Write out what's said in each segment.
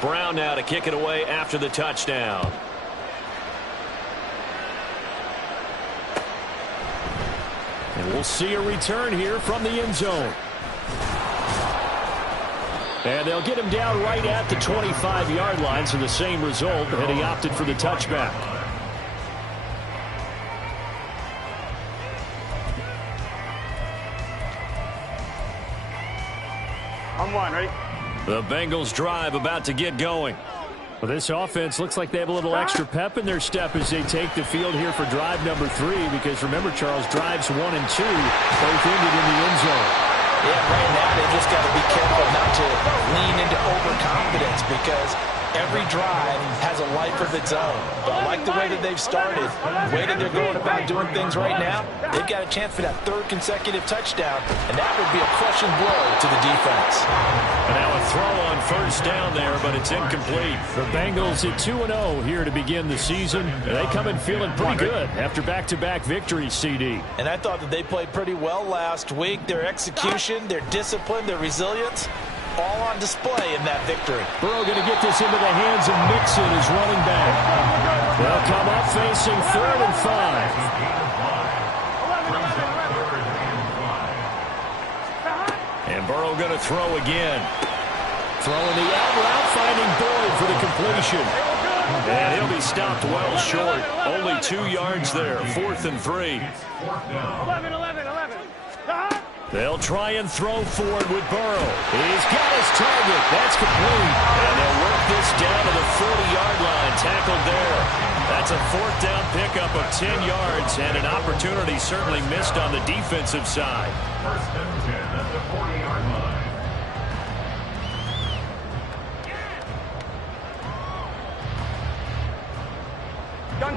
Brown now to kick it away after the touchdown. And we'll see a return here from the end zone. And they'll get him down right at the 25-yard line, so the same result, and he opted for the touchback. On one, ready? The Bengals drive about to get going. Well, this offense looks like they have a little extra pep in their step as they take the field here for drive number 3, because remember, Charles, drives 1 and 2 both ended in the end zone. Yeah, right now they just got to be careful not to lean into overconfidence, because every drive has a life of its own. But I like the way that they've started, the way that they're going about doing things right now. They've got a chance for that 3rd consecutive touchdown, and that would be a crushing blow to the defense. And now a throw on first down there, but it's incomplete. The Bengals at 2-0 here to begin the season. They come in feeling pretty good after back-to-back victories, CD. And I thought that they played pretty well last week. Their execution, their discipline, their resilience, all on display in that victory. Burrow going to get this into the hands of Mixon as running back. They'll come up facing 3rd and 5. And Burrow going to throw again. Throwing the out route, finding Boyd for the completion. And he'll be stopped well short. Only 2 yards there. 4th and 3. 11. They'll try and throw forward with Burrow. He's got his target. That's complete. And they'll work this down to the 40-yard line. Tackled there. That's a 4th down pickup of 10 yards, and an opportunity certainly missed on the defensive side. 1st and 10 at the 40-yard line.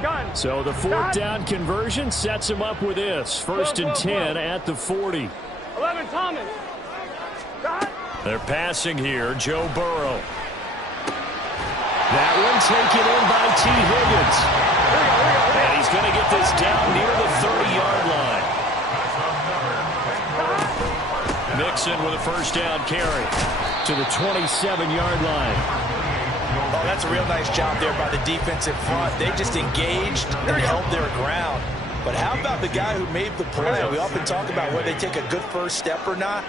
Gun. So the 4th down conversion sets him up with this. 1st and 10 at the 40. 11, Thomas. They're passing here. Joe Burrow. That one taken in by T. Higgins. And he's going to get this down near the 30-yard line. Mixon with a 1st down carry to the 27-yard line. Oh, that's a real nice job there by the defensive front. They just engaged and held their ground. But how about the guy who made the play? We often talk about whether they take a good first step or not.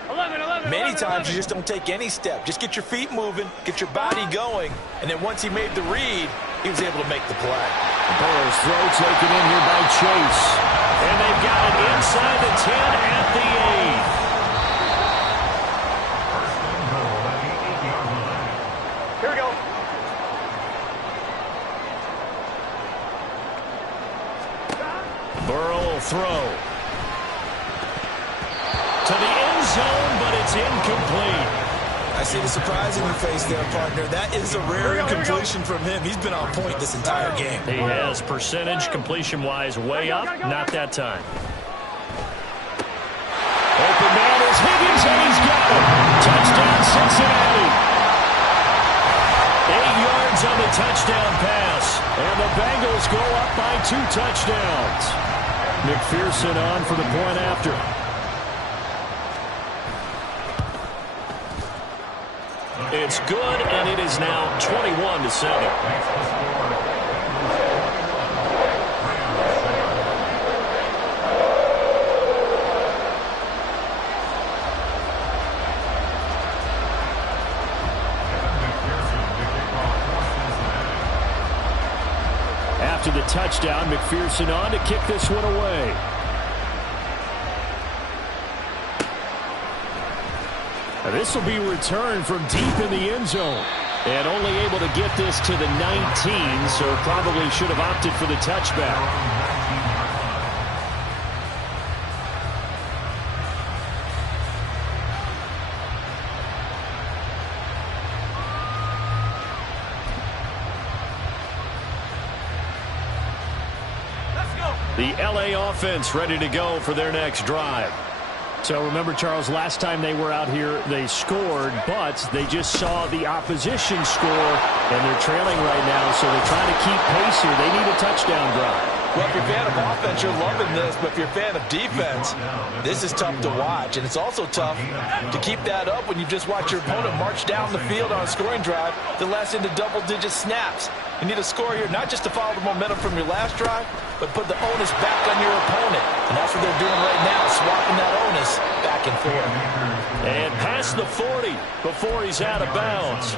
Many times you just don't take any step. Just get your feet moving, get your body going, and then once he made the read, he was able to make the play. Burrow's throw taken in here by Chase. And they've got it inside the 10 at the 8. Here we go. Burrow will throw to the end zone, but it's incomplete. I see the surprise in your face there, partner. That is a rare incompletion from him. He's been on point this entire game. He has percentage completion-wise way up. Not that time. Open man is Higgins, and he's got it. Touchdown, Cincinnati. 8 yards on the touchdown pass. And the Bengals go up by 2 touchdowns. McPherson on for the point after. It's good, and it is now 21-7. After the touchdown, McPherson on to kick this one away. This will be returned from deep in the end zone. And only able to get this to the 19, so probably should have opted for the touchback. The LA offense ready to go for their next drive. So remember, Charles, last time they were out here, they scored, but they just saw the opposition score, and they're trailing right now, so they're trying to keep pace here. They need a touchdown drive. Well, if you're a fan of offense, you're loving this. But if you're a fan of defense, this is tough to watch. And it's also tough to keep that up when you just watch your opponent march down the field on a scoring drive that lasts into double-digit snaps. You need a score here, not just to follow the momentum from your last drive, but put the onus back on your opponent. And that's what they're doing right now, swapping that onus back and forth. And past the 40 before he's out of bounds.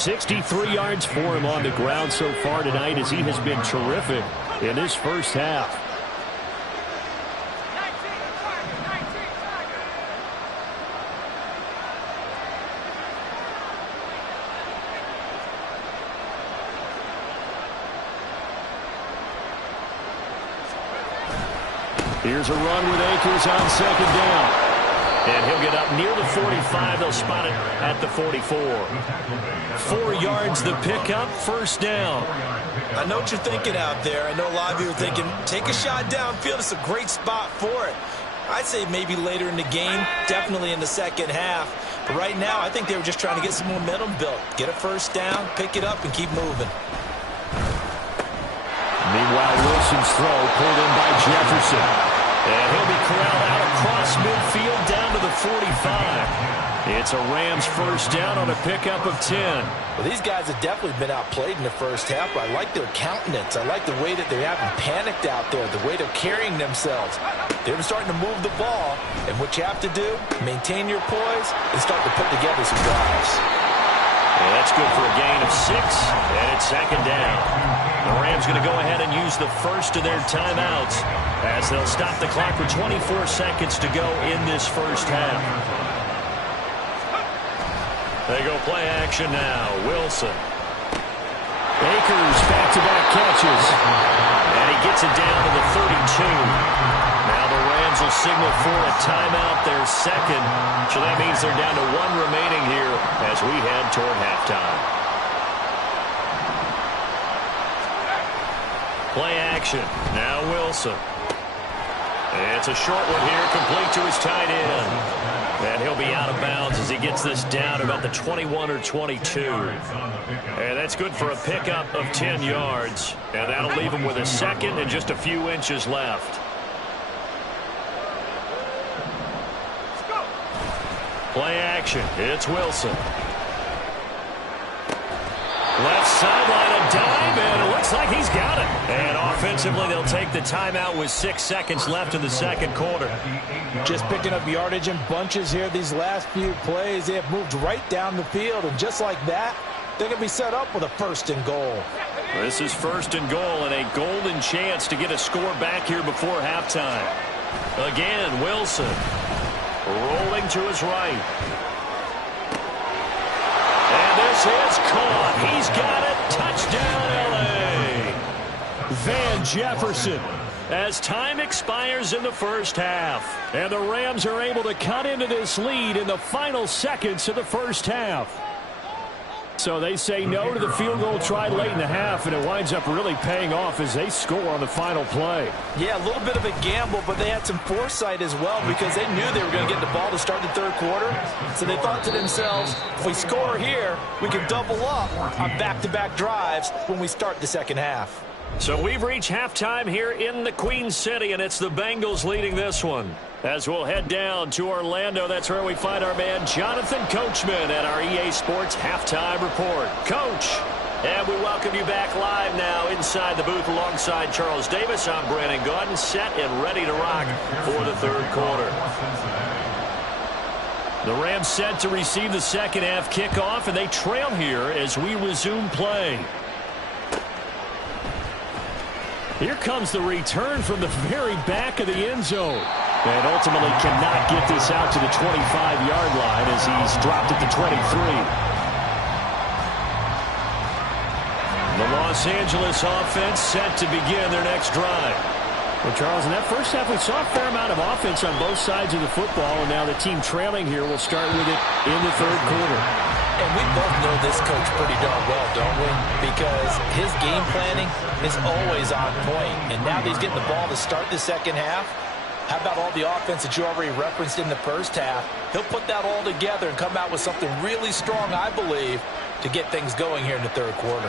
63 yards for him on the ground so far tonight, as he has been terrific in this first half. Here's a run with Akers on second down. And he'll get up near the 45. They'll spot it at the 44. 4 yards the pickup, first down. I know what you're thinking out there. I know a lot of you are thinking, take a shot downfield. It's a great spot for it. I'd say maybe later in the game, definitely in the second half. But right now, I think they were just trying to get some momentum built. Get a first down, pick it up, and keep moving. Meanwhile, Wilson's throw pulled in by Jefferson. And he'll be corralled out across midfield down to the 45. It's a Rams first down on a pickup of 10. Well, these guys have definitely been outplayed in the first half, but I like their countenance. I like the way that they haven't panicked out there, the way they're carrying themselves. They're starting to move the ball, and what you have to do, maintain your poise and start to put together some drives. And that's good for a gain of 6, and it's second down. The Rams going to go ahead and use the first of their timeouts as they'll stop the clock with 24 seconds to go in this first half. They go play action now. Wilson. Akers back-to-back catches. And he gets it down to the 32. Now the Rams will signal for a timeout, their second. So that means they're down to 1 remaining here as we head toward halftime. Play action. Now Wilson. It's a short one here, complete to his tight end. And he'll be out of bounds as he gets this down about the 21 or 22. And that's good for a pickup of 10 yards. And that'll leave him with a second and just a few inches left. Play action. It's Wilson. Left sideline, a dive, and it looks like he's got it. And offensively, they'll take the timeout with 6 seconds left in the second quarter. Just picking up yardage in bunches here these last few plays. They have moved right down the field, and just like that, they're going to be set up with a first and goal. This is first and goal, and a golden chance to get a score back here before halftime. Again, Wilson rolling to his right. And this is caught. He's got it. Touchdown, L.A. Van Jefferson. As time expires in the first half. And the Rams are able to cut into this lead in the final seconds of the first half. So they say no to the field goal tried late in the half, and it winds up really paying off as they score on the final play. Yeah, a little bit of a gamble, but they had some foresight as well because they knew they were going to get the ball to start the third quarter. So they thought to themselves, if we score here, we can double up on back-to-back drives when we start the second half. So we've reached halftime here in the Queen City, and it's the Bengals leading this one. As we'll head down to Orlando, that's where we find our man Jonathan Coachman at our EA Sports Halftime Report. Coach, and we welcome you back live now inside the booth alongside Charles Davis. I'm Brandon Gaudin, set and ready to rock for the third quarter. The Rams set to receive the second half kickoff, and they trail here as we resume play. Here comes the return from the very back of the end zone. And ultimately cannot get this out to the 25-yard line as he's dropped at the 23. The Los Angeles offense set to begin their next drive. Well, Charles, in that first half, we saw a fair amount of offense on both sides of the football, and now the team trailing here will start with it in the third quarter. And we both know this coach pretty darn well, don't we? Because his game planning is always on point. And now that he's getting the ball to start the second half, how about all the offense that you already referenced in the first half? He'll put that all together and come out with something really strong, I believe, to get things going here in the third quarter.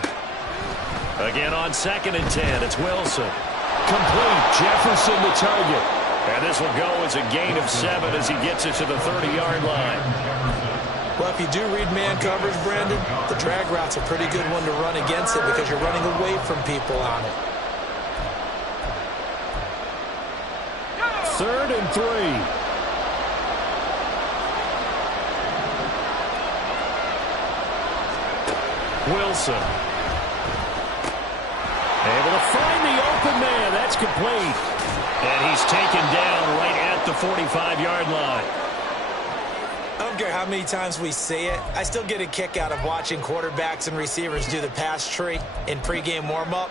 Again on 2nd and 10, it's Wilson. Complete. Jefferson the target. And this will go as a gain of 7 as he gets it to the 30-yard line. Well, if you do read man coverage, Brandon, the drag route's a pretty good one to run against it because you're running away from people on it. 3rd and 3. Wilson. Able to find the open man. That's complete. And he's taken down right at the 45-yard line. I don't care how many times we say it, I still get a kick out of watching quarterbacks and receivers do the pass tree in pregame warm-up.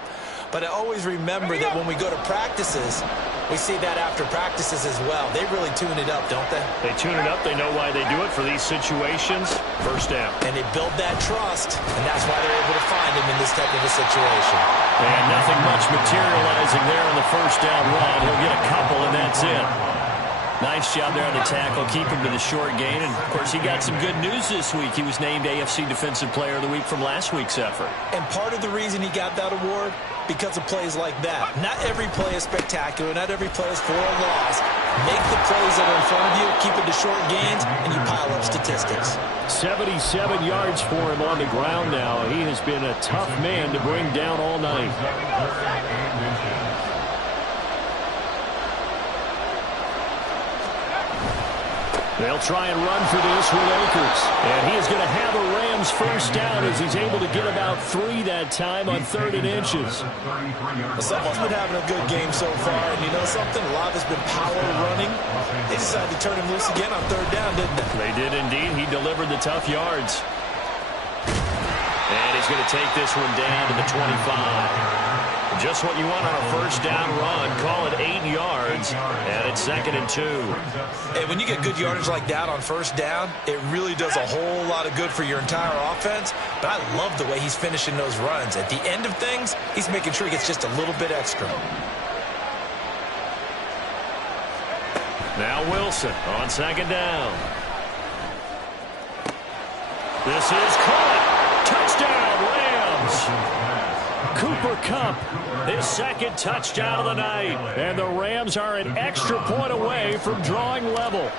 But I always remember that when we go to practices, we see that after practices as well. They really tune it up, don't they? They tune it up. They know why they do it for these situations. First down. And they build that trust, and that's why they're able to find him in this type of a situation. And nothing much materializing there in the first down run. He'll get a couple, and that's it. Nice job there on the tackle. Keep him to the short gain. And, of course, he got some good news this week. He was named AFC Defensive Player of the Week from last week's effort. And part of the reason he got that award, because of plays like that. Not every play is spectacular. Not every play is for a loss. Make the plays that are in front of you, keep it to short gains, and you pile up statistics. 77 yards for him on the ground now. He has been a tough man to bring down all night. They'll try and run for this with Akers. And he is going to have a Rams first down as he's able to get about 3 that time on 3rd and inches. Someone's been having a good game so far. And you know something? A lot has been power running. They decided to turn him loose again on 3rd down, didn't they? They did indeed. He delivered the tough yards. And he's going to take this one down to the 25. Just what you want on a first down run. Call it 8 yards, and it's 2nd and 2. Hey, when you get good yardage like that on first down, it really does a whole lot of good for your entire offense. But I love the way he's finishing those runs. At the end of things, he's making sure he gets just a little bit extra. Now Wilson on 2nd down. This is caught. Touchdown, Rams. Cooper Kupp, his 2nd touchdown of the night. And the Rams are an extra point away from drawing level.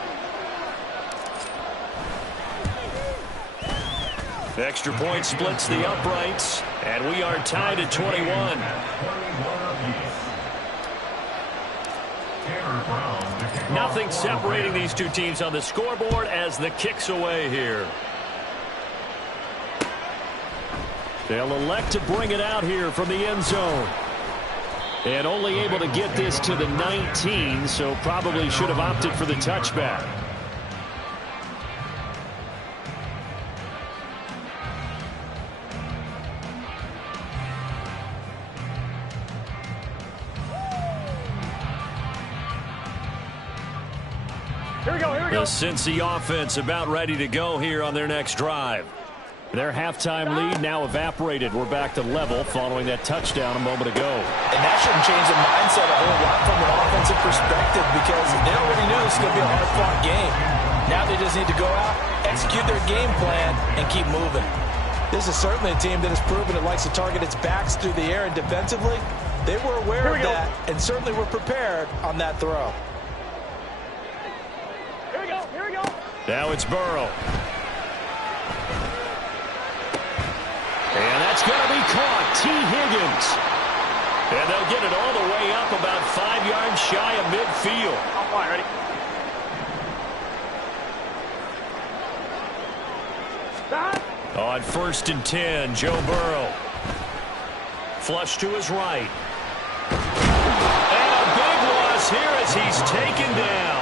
Extra point splits the uprights, and we are tied at 21. Nothing separating these two teams on the scoreboard as the kick's away here. They'll elect to bring it out here from the end zone. And only able to get this to the 19, so probably should have opted for the touchback. Here we go, here we go. The Cincy offense about ready to go here on their next drive. Their halftime lead now evaporated. We're back to level following that touchdown a moment ago. And that shouldn't change the mindset a whole lot from an offensive perspective because they already knew this was going to be a hard-fought game. Now they just need to go out, execute their game plan, and keep moving. This is certainly a team that has proven it likes to target its backs through the air, and defensively, they were aware of that and certainly were prepared on that throw. Here we go, here we go. Now it's Burrow. And that's going to be caught. T. Higgins. And they'll get it all the way up about 5 yards shy of midfield. I'm fine, ready? On 1st and 10, Joe Burrow. Flush to his right. And a big loss here as he's taken down.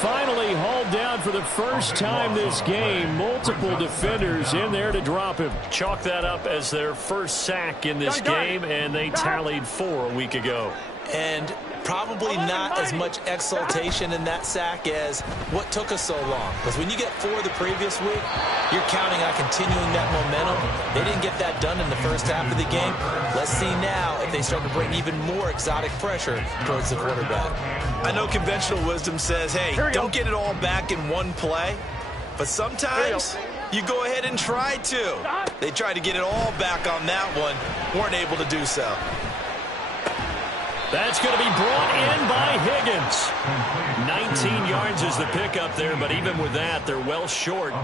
Finally hauled down for the first time this game. Multiple defenders in there to drop him. Chalk that up as their first sack in this game, and they tallied 4 a week ago. And probably not as much exultation in that sack as what took us so long. Because when you get 4 the previous week, you're counting on continuing that momentum. They didn't get that done in the first half of the game. Let's see now if they start to bring even more exotic pressure towards the quarterback. I know conventional wisdom says, hey, don't get it all back in one play. But sometimes you go ahead and try to. They tried to get it all back on that one. Weren't able to do so. That's going to be brought in by Higgins. 19 yards is the pickup there, but even with that, they're well short.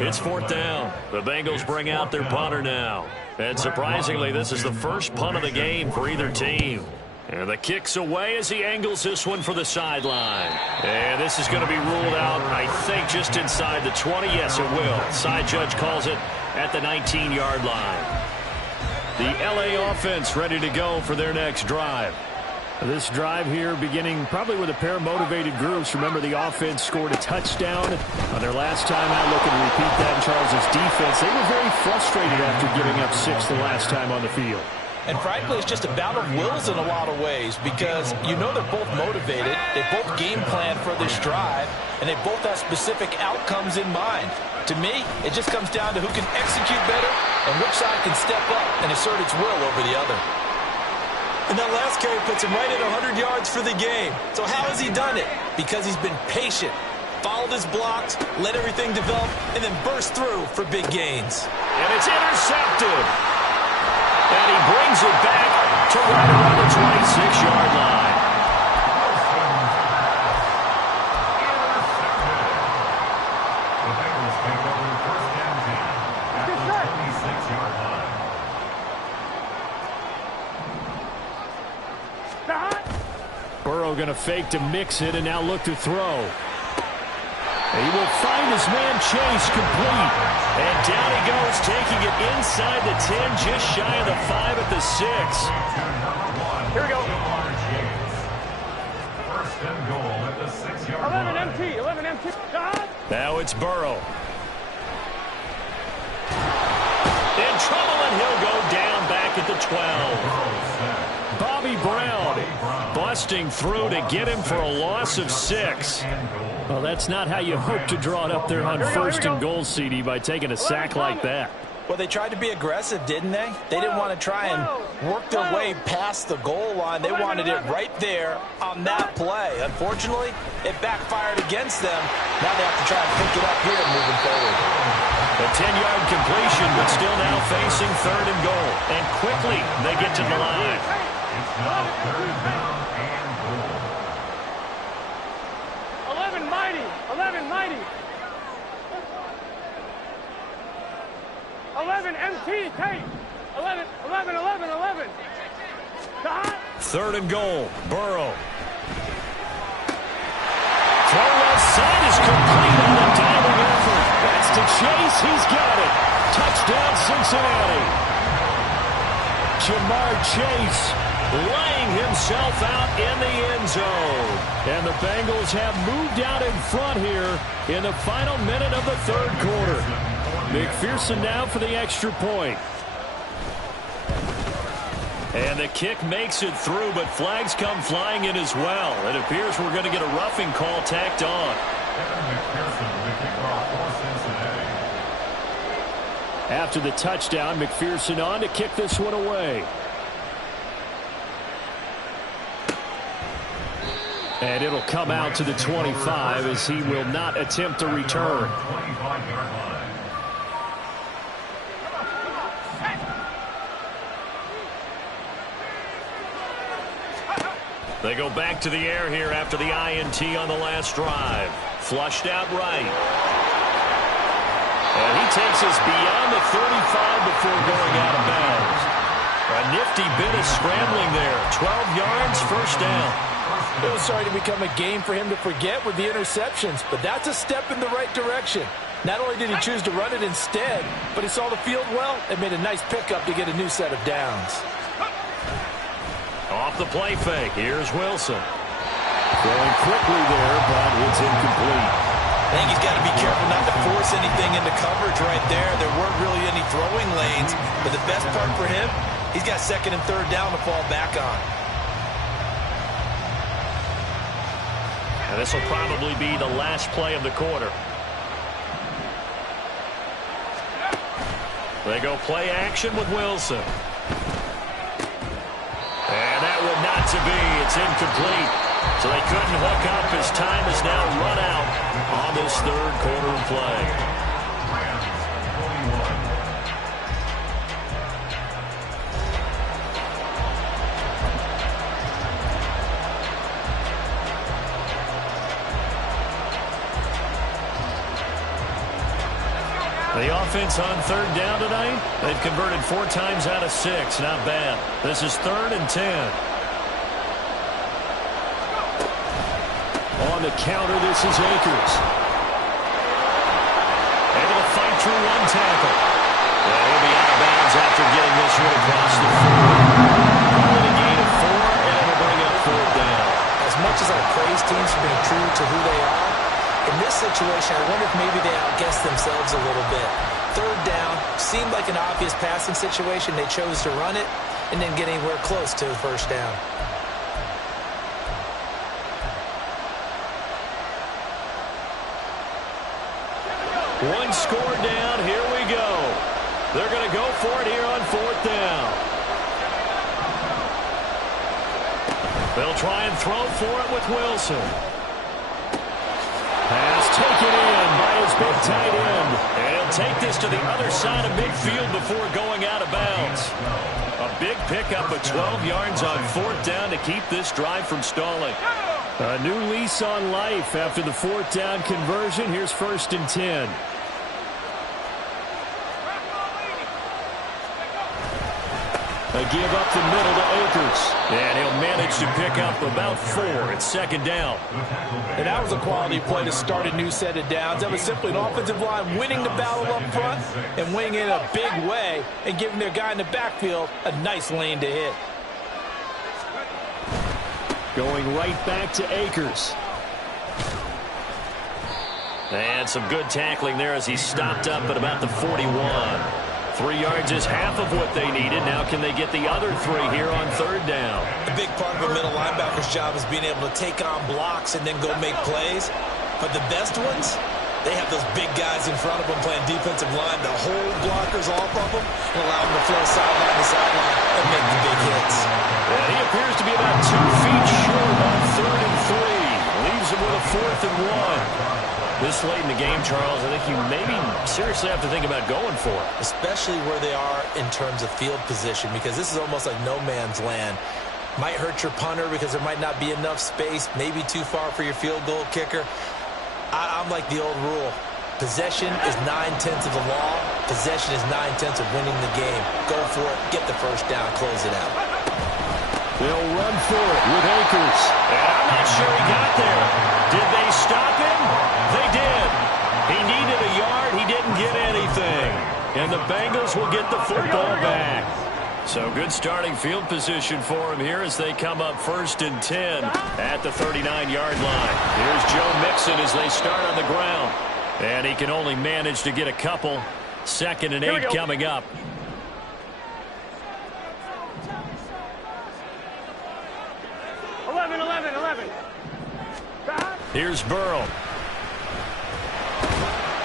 It's 4th down. The Bengals bring out their punter now. And surprisingly, this is the first punt of the game for either team. And the kick's away as he angles this one for the sideline. And this is going to be ruled out, I think, just inside the 20. Yes, it will. Side judge calls it at the 19-yard line. The LA offense ready to go for their next drive. This drive here beginning probably with a pair of motivated groups. Remember, the offense scored a touchdown on their last time out. Looking to repeat that in Charles' defense. They were very frustrated after giving up 6 the last time on the field. And frankly, it's just a battle of wills in a lot of ways because you know they're both motivated. They both game plan for this drive, and they both have specific outcomes in mind. To me, it just comes down to who can execute better and which side can step up and assert its will over the other. And that last carry puts him right at 100 yards for the game. So how has he done it? Because he's been patient, followed his blocks, let everything develop, and then burst through for big gains. And it's intercepted. And he brings it back to right around the 26-yard line. Burrow going to fake to mix it and now look to throw. He will find his man Chase complete. And down he goes, taking it inside the 10, just shy of the 5 at the 6. Here we go. 11 MT, 11 MT. Now it's Burrow. In trouble, and he'll go down back at the 12. Bobby Brown busting through to get him for a loss of 6. Well, that's not how you hope to draw it up there on 1st and goal, CD, by taking a sack like that. Well, they tried to be aggressive, didn't they? They didn't want to try and work their way past the goal line. They wanted it right there on that play. Unfortunately, it backfired against them. Now they have to try and pick it up here moving forward. A 10-yard completion, but still now facing 3rd and goal. And quickly, they get to the line. It's now 3rd down and goal. 11 mighty, 11 mighty. 11 MT, Kate. 11, 11, 11, 11. 3rd and goal, Burrow. Throw left side is complete on the diving effort. That's to Chase. He's got it. Touchdown, Cincinnati. Jamar Chase laying himself out in the end zone. And the Bengals have moved out in front here in the final minute of the 3rd quarter. McPherson now for the extra point. And the kick makes it through, but flags come flying in as well. It appears we're going to get a roughing call tacked on. After the touchdown, McPherson on to kick this one away. And it'll come out to the 25 as he will not attempt a return. They go back to the air here after the INT on the last drive. Flushed out right. And he takes us beyond the 35 before going out of bounds. A nifty bit of scrambling there. 12 yards, 1st down. It was starting to become a game for him to forget with the interceptions, but that's a step in the right direction. Not only did he choose to run it instead, but he saw the field well and made a nice pickup to get a new set of downs. Off the play fake, here's Wilson. Going quickly there, but it's incomplete. I think he's got to be careful not to force anything into coverage right there. There weren't really any throwing lanes, but the best part for him, he's got 2nd and 3rd down to fall back on. And this will probably be the last play of the quarter. They go play action with Wilson. And that will not to be. It's incomplete. So they couldn't hook up. His time is now run out on this 3rd quarter of play. defense on third down tonight? They've converted 4 times out of 6. Not bad. This is 3rd and 10. On the counter, this is Akers. Able to fight through 1 tackle. And he'll be out of bounds after getting this one across the 40. Only a gain of 4, and it'll bring up 4th down. As much as I praise teams for being true to who they are, in this situation, I wonder if maybe they outguessed themselves a little bit. 3rd down, seemed like an obvious passing situation. They chose to run it and didn't get anywhere close to the 1st down. One score down. Here we go. They're going to go for it here on 4th down. They'll try and throw for it with Wilson. Pass taken in by his big tight end. And he'll take this to the other side of midfield before going out of bounds. A big pickup of 12 yards on 4th down to keep this drive from stalling. A new lease on life after the 4th down conversion. Here's 1st and 10. A give up the middle to Akers. And he'll manage to pick up about 4. It's 2nd down. And that was a quality play to start a new set of downs. That was simply an offensive line winning the battle up front and winning it in a big way and giving their guy in the backfield a nice lane to hit. Going right back to Akers. And some good tackling there as he stopped up at about the 41. 3 yards is half of what they needed. Now can they get the other 3 here on 3rd down? A big part of a middle linebacker's job is being able to take on blocks and then go make plays. But the best ones, they have those big guys in front of them playing defensive line to hold blockers off of them and allow them to flow sideline to sideline and make the big hits. And he appears to be about 2 feet short on 3rd and 3. Leaves him with a 4th and 1. This late in the game, Charles, I think you maybe seriously have to think about going for it. Especially where they are in terms of field position, because this is almost like no man's land. Might hurt your punter because there might not be enough space, maybe too far for your field goal kicker. I'm like the old rule. Possession is 9/10 of the law. Possession is 9/10 of winning the game. Go for it, get the 1st down, close it out. They'll run for it with Akers. And I'm not sure he got there. Did they stop him? They did. He needed a yard. He didn't get anything. And the Bengals will get the football back. So good starting field position for him here as they come up 1st and 10 at the 39-yard line. Here's Joe Mixon as they start on the ground. And he can only manage to get a couple. 2nd and 8 coming up. Here's Burrow.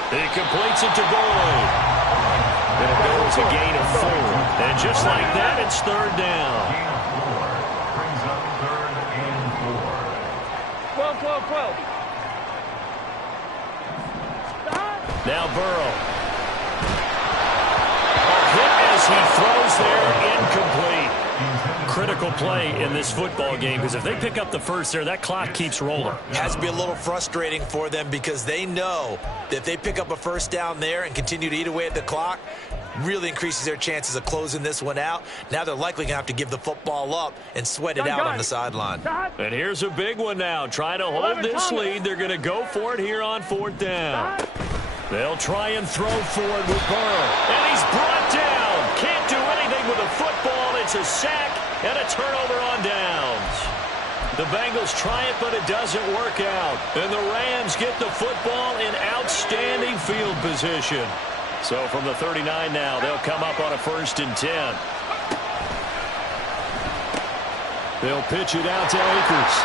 He completes it to Boyd. It'll go as a gain of 4. And just like that, it's 3rd down. 12. Now Burrow. A hit as he throws there, incomplete. Critical play in this football game, because if they pick up the 1st there, that clock keeps rolling. Has to be a little frustrating for them because they know that if they pick up a 1st down there and continue to eat away at the clock, really increases their chances of closing this one out. Now they're likely going to have to give the football up and sweat it out on the sideline. And here's a big one now. Trying to hold this lead. They're going to go for it here on 4th down. They'll try and throw forward with Burrow. And he's brought down. Can't do anything with a football. It's a sack and a turnover on downs. The Bengals try it, but it doesn't work out. And the Rams get the football in outstanding field position. So from the 39 now, they'll come up on a 1st and 10. They'll pitch it out to Akers.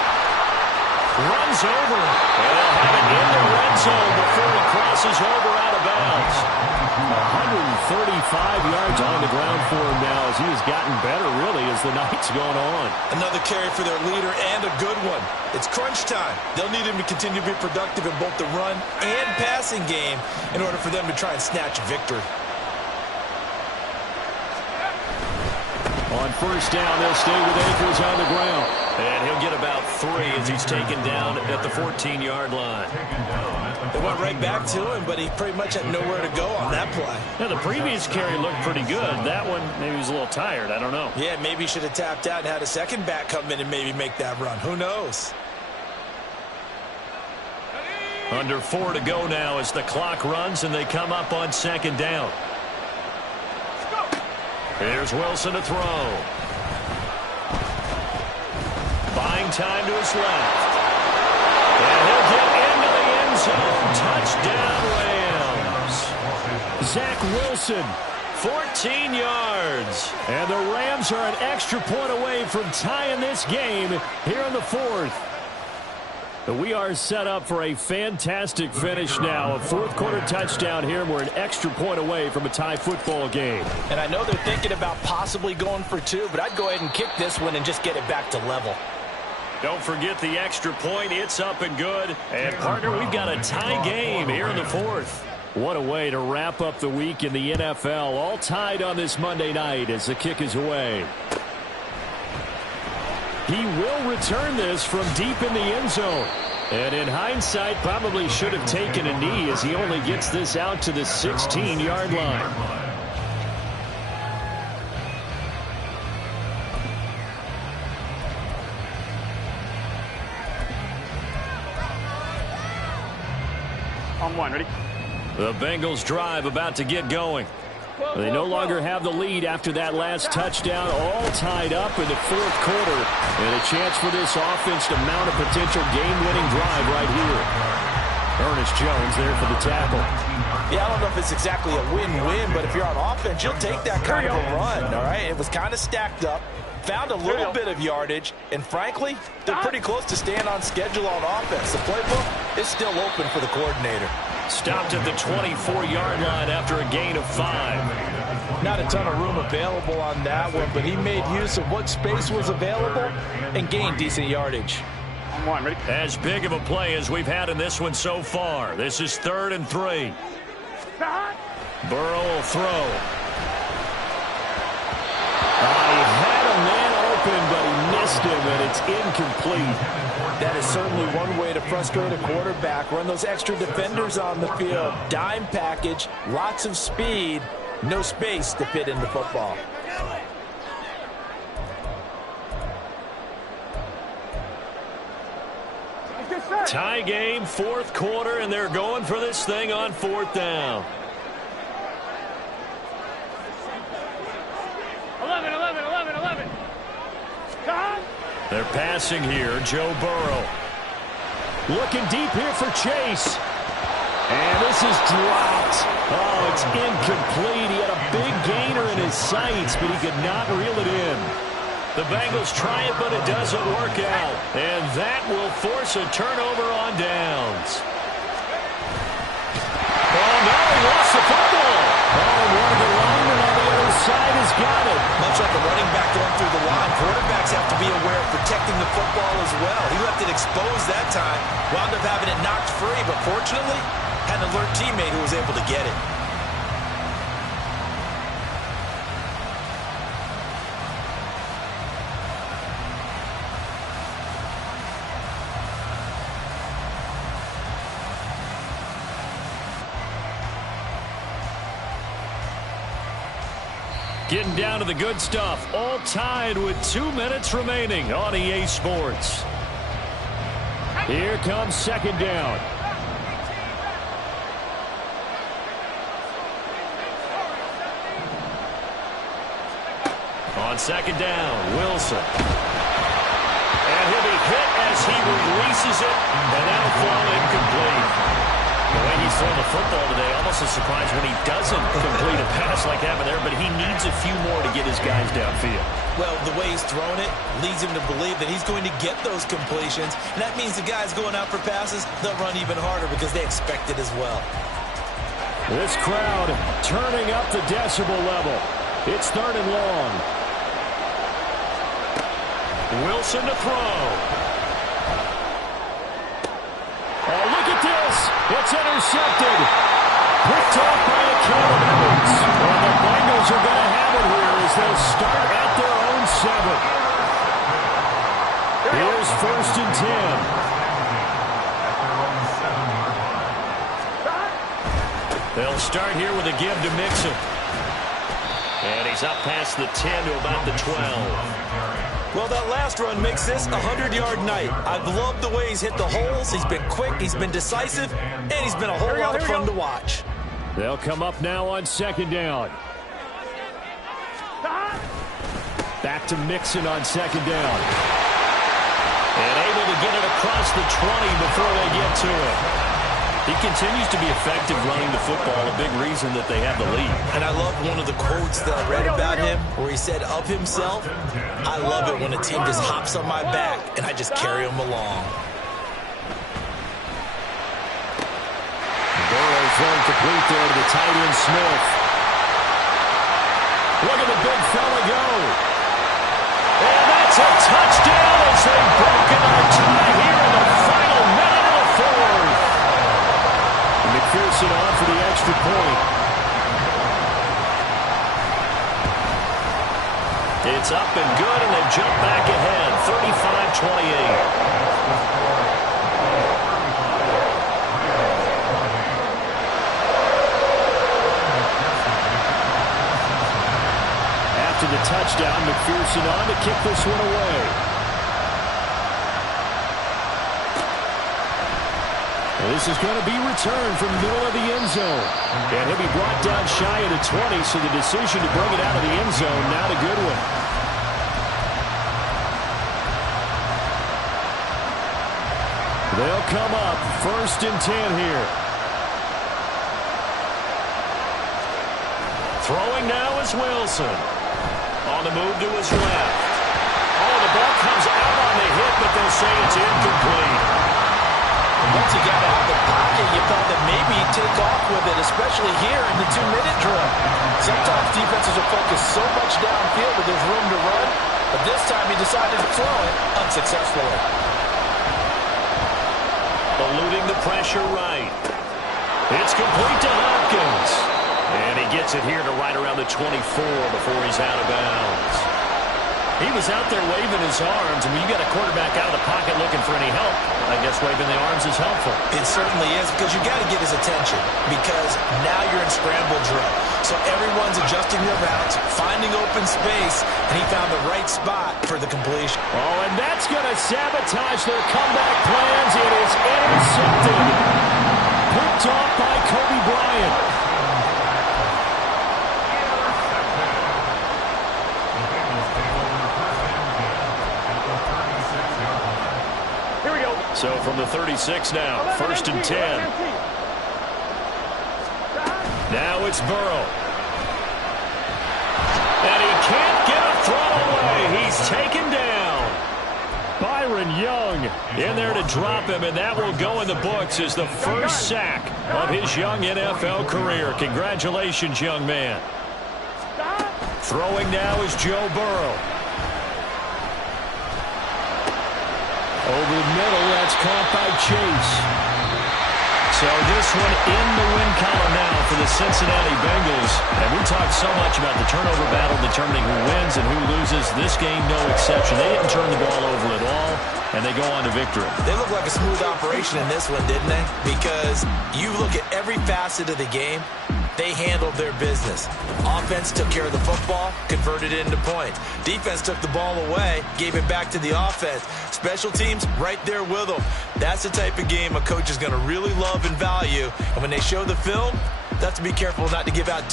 Runs over. And they'll have it in the red zone before he crosses over out of bounds. 135 yards on the ground for him now as he has gotten better, really, as the night's gone on. Another carry for their leader and a good one. It's crunch time. They'll need him to continue to be productive in both the run and passing game in order for them to try and snatch a victory. On 1st down, they'll stay with Akers on the ground. And he'll get about 3 as he's taken down at the 14-yard line. They went right back to him, but he pretty much had nowhere to go on that play. Yeah, the previous carry looked pretty good. That one, maybe he was a little tired. I don't know. Yeah, maybe he should have tapped out and had a second back come in and maybe make that run. Who knows? Under 4 to go now as the clock runs and they come up on 2nd down. Here's Wilson to throw. Buying time to his left. And he'll get into the end zone. Touchdown, Rams. Zach Wilson, 14 yards. And the Rams are an extra point away from tying this game here in the 4th. We are set up for a fantastic finish now. A 4th quarter touchdown here. We're an extra point away from a tie football game. And I know they're thinking about possibly going for 2, but I'd go ahead and kick this one and just get it back to level. Don't forget the extra point. It's up and good. And, partner, we've got a tie game here in the 4th. What a way to wrap up the week in the NFL. All tied on this Monday night as the kick is away. He will return this from deep in the end zone. And in hindsight, probably should have taken a knee as he only gets this out to the 16-yard line. On 1, ready? The Bengals drive about to get going. They no longer have the lead after that last touchdown, all tied up in the 4th quarter. And a chance for this offense to mount a potential game-winning drive right here. Ernest Jones there for the tackle. Yeah, I don't know if it's exactly a win-win, but if you're on offense, you'll take that kind of a run, all right? It was kind of stacked up, found a little bit of yardage, and frankly, they're pretty close to staying on schedule on offense. The playbook is still open for the coordinator. Stopped at the 24-yard line after a gain of 5. Not a ton of room available on that one, but he made use of what space was available and gained decent yardage. On 1, ready? As big of a play as we've had in this one so far. This is 3rd and 3. Burrow will throw. He had a man open, but he missed him, and it's incomplete. That is certainly one way to frustrate a quarterback. Run those extra defenders on the field. Dime package, lots of speed, no space to fit in the football. Tie game, 4th quarter, and they're going for this thing on 4th down. 11. They're passing here. Joe Burrow. Looking deep here for Chase. And this is dropped. Oh, it's incomplete. He had a big gainer in his sights, but he could not reel it in. The Bengals try it, but it doesn't work out. And that will force a turnover on downs. Oh, no, he lost the football. Oh, one of the linemen on the other side has got it. Much like a running back going through the line, quarterbacks have to be aware of protecting the football as well. He left it exposed that time, wound up having it knocked free, but fortunately, had an alert teammate who was able to get it. Getting down to the good stuff. All tied with 2 minutes remaining on EA Sports. Here comes 2nd down. On 2nd down, Wilson. And he'll be hit as he releases it, and that'll fall incomplete. The way he's thrown the football today, almost a surprise when he doesn't complete a pass like that there, but he needs a few more to get his guys downfield. Well, the way he's thrown it leads him to believe that he's going to get those completions, and that means the guys going out for passes, they'll run even harder because they expect it as well. This crowd turning up the decibel level. It's 3rd and long. Wilson to throw. Oh, look at this. It's intercepted. Picked off by a Calvin Evans. Well, the Bengals are going to have it here as they'll start at their own 7. They'll start here with a give to Mixon. And he's up past the 10 to about the 12. Well, that last run makes this a 100-yard night. I've loved the way he's hit the holes. He's been quick, he's been decisive, and he's been a whole lot of fun to watch. They'll come up now on second down. Back to Mixon on second down. And able to get it across the 20 before they get to it. He continues to be effective running the football, a big reason that they have the lead. And I love one of the quotes that I read about him where he said of himself, "I love it when a team just hops on my back and I just carry them along." Burrow throwing complete there to the tight end Smith. Look at the big fella go. And that's a touchdown as they've broken our tie here in the final minute of the fourth. McPherson on for the extra point. It's up and good, and they jump back ahead, 35-28. After the touchdown, McPherson on to kick this one away. This is going to be returned from the middle of the end zone. And he'll be brought down shy of the 20, so the decision to bring it out of the end zone, not a good one. They'll come up 1st and 10 here. Throwing now is Wilson. On the move to his left. Oh, the ball comes out on the hit, but they'll say it's incomplete. Once he got out of the pocket, you thought that maybe he'd take off with it, especially here in the 2-minute drill. Sometimes defenses will focus so much downfield that there's room to run, but this time he decided to throw it unsuccessfully. Eluding the pressure right. It's complete to Hopkins. And he gets it here to right around the 24 before he's out of bounds. He was out there waving his arms, and when you got a quarterback out of the pocket looking for any help, I guess waving the arms is helpful. It certainly is, because you got to get his attention, because now you're in scramble drill. So everyone's adjusting their routes, finding open space, and he found the right spot for the completion. Oh, and that's going to sabotage their comeback plans. It is intercepted. Picked off by Kobe Bryant. So from the 36 now, 1st and 10. Now it's Burrow. And he can't get a throw away. He's taken down. Byron Young in there to drop him, and that will go in the books as the first sack of his young NFL career. Congratulations, young man. Throwing now is Joe Burrow. Over the middle, that's caught by Chase. So this one in the win column now for the Cincinnati Bengals. And we talked so much about the turnover battle determining who wins and who loses. This game, no exception. They didn't turn the ball over at all, and they go on to victory. They look like a smooth operation in this one, didn't they? Because you look at every facet of the game, they handled their business. Offense took care of the football, converted it into points. Defense took the ball away, gave it back to the offense. Special teams right there with them. That's the type of game a coach is going to really love and value. And when they show the film, they have to be careful not to give out too